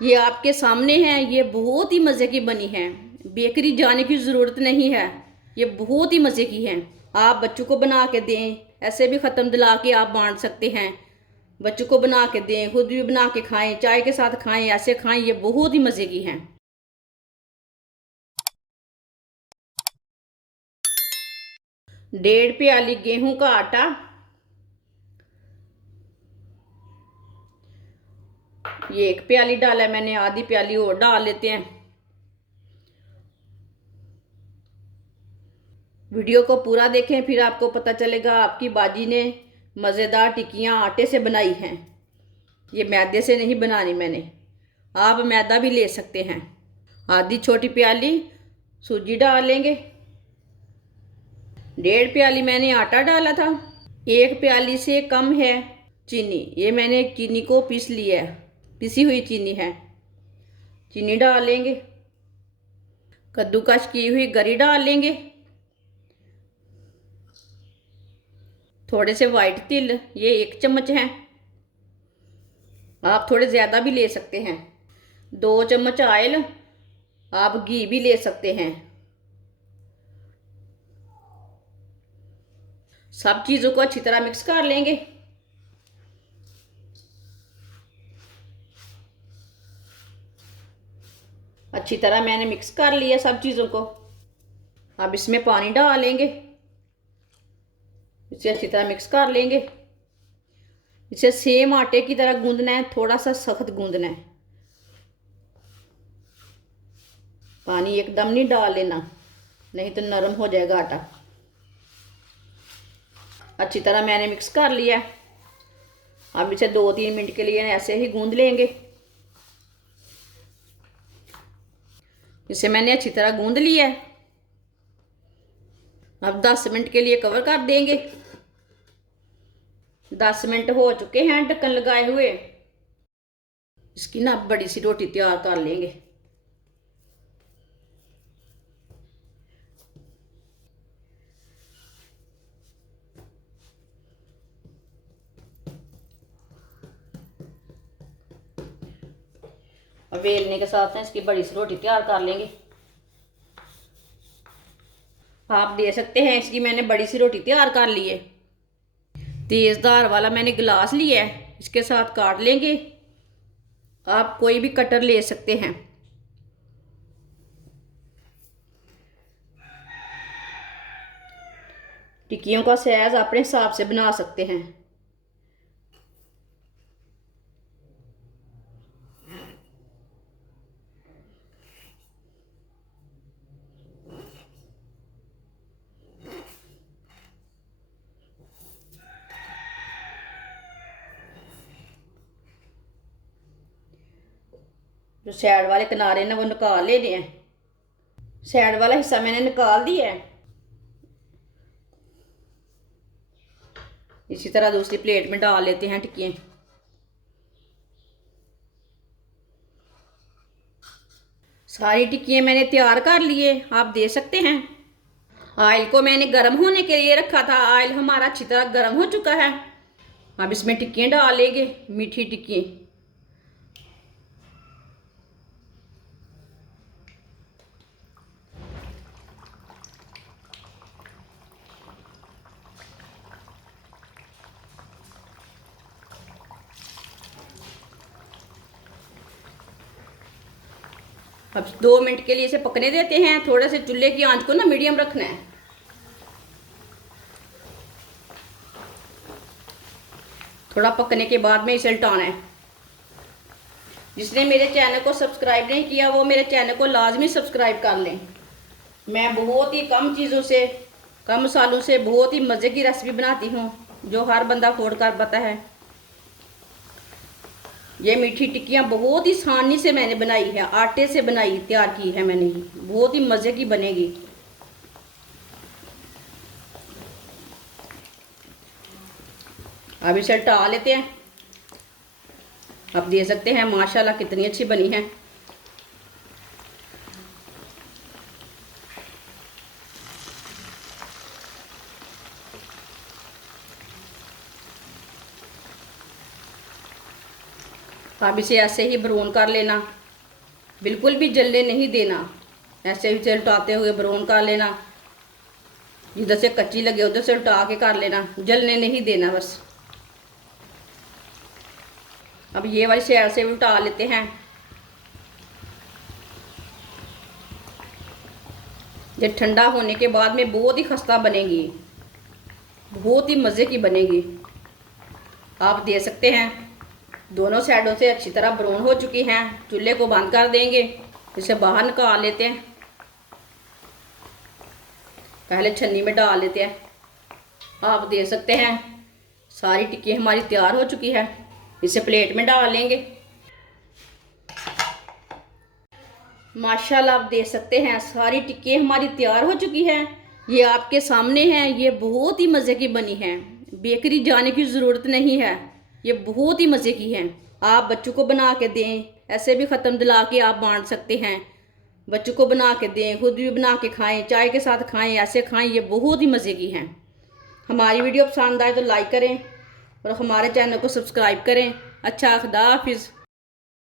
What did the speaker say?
ये आपके सामने है। ये बहुत ही मज़े की बनी है। बेकरी जाने की ज़रूरत नहीं है। ये बहुत ही मज़े की है। आप बच्चों को बना के दें, ऐसे भी ख़त्म दिला के आप बांट सकते हैं। बच्चों को बना के दें, खुद भी बना के खाएं, चाय के साथ खाएं, ऐसे खाएं। ये बहुत ही मज़े की हैं। 1.5 प्याली गेहूं का आटा, ये 1 प्याली डाला है मैंने, आधी प्याली और डाल लेते हैं। वीडियो को पूरा देखें, फिर आपको पता चलेगा आपकी बाजी ने मज़ेदार टिक्कियाँ आटे से बनाई हैं। ये मैदे से नहीं बनानी मैंने। आप मैदा भी ले सकते हैं। आधी छोटी प्याली सूजी डाल लेंगे। 1.5 प्याली मैंने आटा डाला था। 1 प्याली से कम है चीनी। ये मैंने चीनी को पीस लिया है, पिसी हुई चीनी है। चीनी डाल लेंगे। कद्दूकश की हुई गरी डाल लेंगे। थोड़े से वाइट तिल, ये 1 चम्मच है। आप थोड़े ज़्यादा भी ले सकते हैं। 2 चम्मच ऑयल, आप घी भी ले सकते हैं। सब चीज़ों को अच्छी तरह मिक्स कर लेंगे। अच्छी तरह मैंने मिक्स कर लिया सब चीज़ों को। अब इसमें पानी डाल लेंगे। इसे अच्छी तरह मिक्स कर लेंगे। इसे सेम आटे की तरह गूंदना है, थोड़ा सा सख्त गूंदना है। पानी एकदम नहीं डाल लेना, नहीं तो नरम हो जाएगा आटा। अच्छी तरह मैंने मिक्स कर लिया। अब इसे 2-3 मिनट के लिए ऐसे ही गूंद लेंगे। इसे मैंने अच्छी तरह गूंद लिया है। अब 10 मिनट के लिए कवर कर देंगे। 10 मिनट हो चुके हैं ढक्कन लगाए हुए। इसकी ना बड़ी सी रोटी तैयार कर लेंगे। और बेलने के साथ ना इसकी बड़ी सी रोटी तैयार कर लेंगे। आप दे सकते हैं, इसकी मैंने बड़ी सी रोटी तैयार कर ली है। तेज़दार वाला मैंने गिलास लिया है, इसके साथ काट लेंगे। आप कोई भी कटर ले सकते हैं। टिक्कियों का साइज अपने हिसाब से बना सकते हैं। जो साइड वाले किनारे ना वो निकाल लेने हैं। साइड वाला हिस्सा मैंने निकाल दिया है। इसी तरह दूसरी प्लेट में डाल लेते हैं टिक्कियाँ। सारी टिक्कियाँ मैंने तैयार कर लिए, आप दे सकते हैं। ऑयल को मैंने गर्म होने के लिए रखा था। ऑयल हमारा अच्छी तरह गर्म हो चुका है। अब इसमें टिक्कियाँ डाल लेंगे, मीठी टिक्की। अब 2 मिनट के लिए इसे पकने देते हैं। थोड़े से चूल्हे की आंच को ना मीडियम रखना है। थोड़ा पकने के बाद में इसे उल्टाना है। जिसने मेरे चैनल को सब्सक्राइब नहीं किया वो मेरे चैनल को लाजमी सब्सक्राइब कर लें। मैं बहुत ही कम चीज़ों से, कम मसालों से बहुत ही मज़े की रेसिपी बनाती हूँ, जो हर बंदा अफोर्ड कर पाता है। ये मीठी टिक्कियाँ बहुत ही आसानी से मैंने बनाई है, आटे से बनाई तैयार की है मैंने। बहुत ही मज़े की बनेगी। अब इसे हटा लेते हैं। आप दे सकते हैं, माशाल्लाह कितनी अच्छी बनी है। अब इसे ऐसे ही ब्राउन कर लेना, बिल्कुल भी जलने नहीं देना। ऐसे ही इसे उल्टाते हुए ब्राउन कर लेना, जिधर से कच्ची लगे उधर से उल्टा के कर लेना, जलने नहीं देना बस। अब ये वाली साइड से उल्टा लेते हैं। ये ठंडा होने के बाद में बहुत ही खस्ता बनेगी, बहुत ही मज़े की बनेगी। आप देख सकते हैं दोनों साइडों से अच्छी तरह ब्राउन हो चुकी हैं। चूल्हे को बंद कर देंगे, इसे बाहर निकाल लेते हैं। पहले छन्नी में डाल लेते हैं। आप देख सकते हैं सारी टिक्की हमारी तैयार हो चुकी है। इसे प्लेट में डाल लेंगे। माशाल्लाह आप देख सकते हैं सारी टिक्की हमारी तैयार हो चुकी है। ये आपके सामने है। ये बहुत ही मज़े की बनी है, बेकरी जाने की ज़रूरत नहीं है। ये बहुत ही मज़े की है। आप बच्चों को बना के दें, ऐसे भी ख़त्म दिला के आप बांट सकते हैं। बच्चों को बना के दें, खुद भी बना के खाएं, चाय के साथ खाएं, ऐसे खाएं। ये बहुत ही मज़े की हैं। हमारी वीडियो पसंद आए तो लाइक करें और हमारे चैनल को सब्सक्राइब करें। अच्छा, खुदा हाफिज़।